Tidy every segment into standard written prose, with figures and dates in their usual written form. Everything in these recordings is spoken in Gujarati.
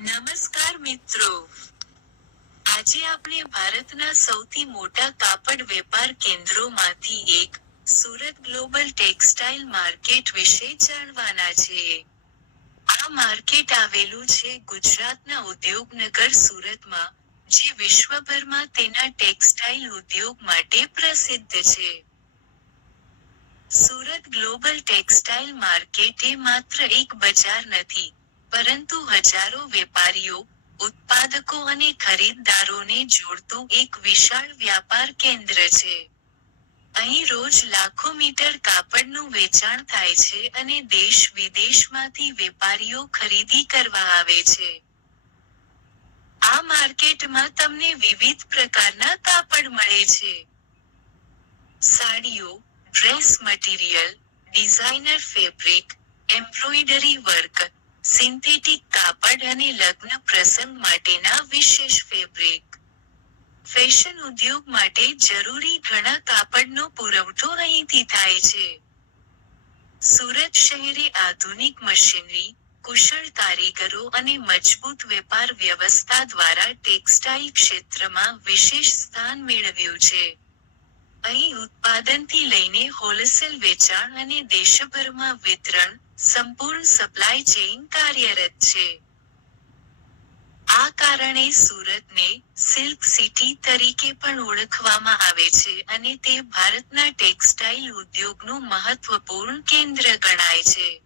નમસ્કાર મિત્રો, આજે આપણે ભારતના સૌથી મોટા કાપડ વેપાર કેન્દ્રોમાંથી એક, સુરત ગ્લોબલ ટેક્સટાઇલ માર્કેટ વિશે જાણવાના છીએ. આ માર્કેટ આવેલું છે ગુજરાતના ઉદ્યોગનગર સુરતમાં, જે વિશ્વભરમાં તેના ટેક્સટાઇલ ઉદ્યોગ માટે પ્રસિદ્ધ છે. સુરત ગ્લોબલ ટેક્સટાઇલ માર્કેટ એ માત્ર એક બજાર નથી, પરંતુ હજારો વેપારીઓ, ઉત્પાદકો અને ખરીદદારોને જોડતું એક વિશાળ વ્યાપાર કેન્દ્ર છે. અહીં રોજ લાખો મીટર કાપડનું વેચાણ થાય છે અને દેશ-વિદેશમાંથી વેપારીઓ ખરીદી કરવા આવે છે. આ માર્કેટમાં તમને વિવિધ પ્રકારના કાપડ મળે છે. સાડીઓ, dress material, designer fabric, embroidery work, synthetic કાપડ અને લગ્ન પ્રસંગ માટેના વિશેષ ફેબ્રિક. ફેશન ઉદ્યોગ માટે જરૂરી ઘણા કાપડનો પુરવઠો અહીંથી થાય છે. સુરત શહેરે આધુનિક મશીનરી, કુશળ કારીગરો અને મજબૂત વેપાર વ્યવસ્થા દ્વારા ટેક્સટાઇલ ક્ષેત્રમાં વિશેષ સ્થાન મેળવ્યું છે. અહીં ઉત્પાદનથી લઈને હોલસેલ વેચાણ અને દેશભરમાં વિતરણ, સંપૂર્ણ સપ્લાય ચેઇન કાર્યરત છે. આ કારણે સુરતને સિલ્ક સિટી તરીકે પણ ઓળખવામાં આવે છે અને તે ભારતના ટેક્સટાઇલ ઉદ્યોગનું મહત્વપૂર્ણ કેન્દ્ર ગણાય છે.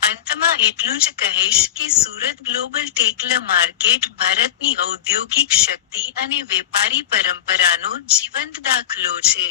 અંતમાં એટલું જ કહીશ કે સુરત ગ્લોબલ ટેક્સટાઇલ માર્કેટ ભારતની ઔદ્યોગિક શક્તિ અને વેપારી પરંપરાનો જીવંત દાખલો છે.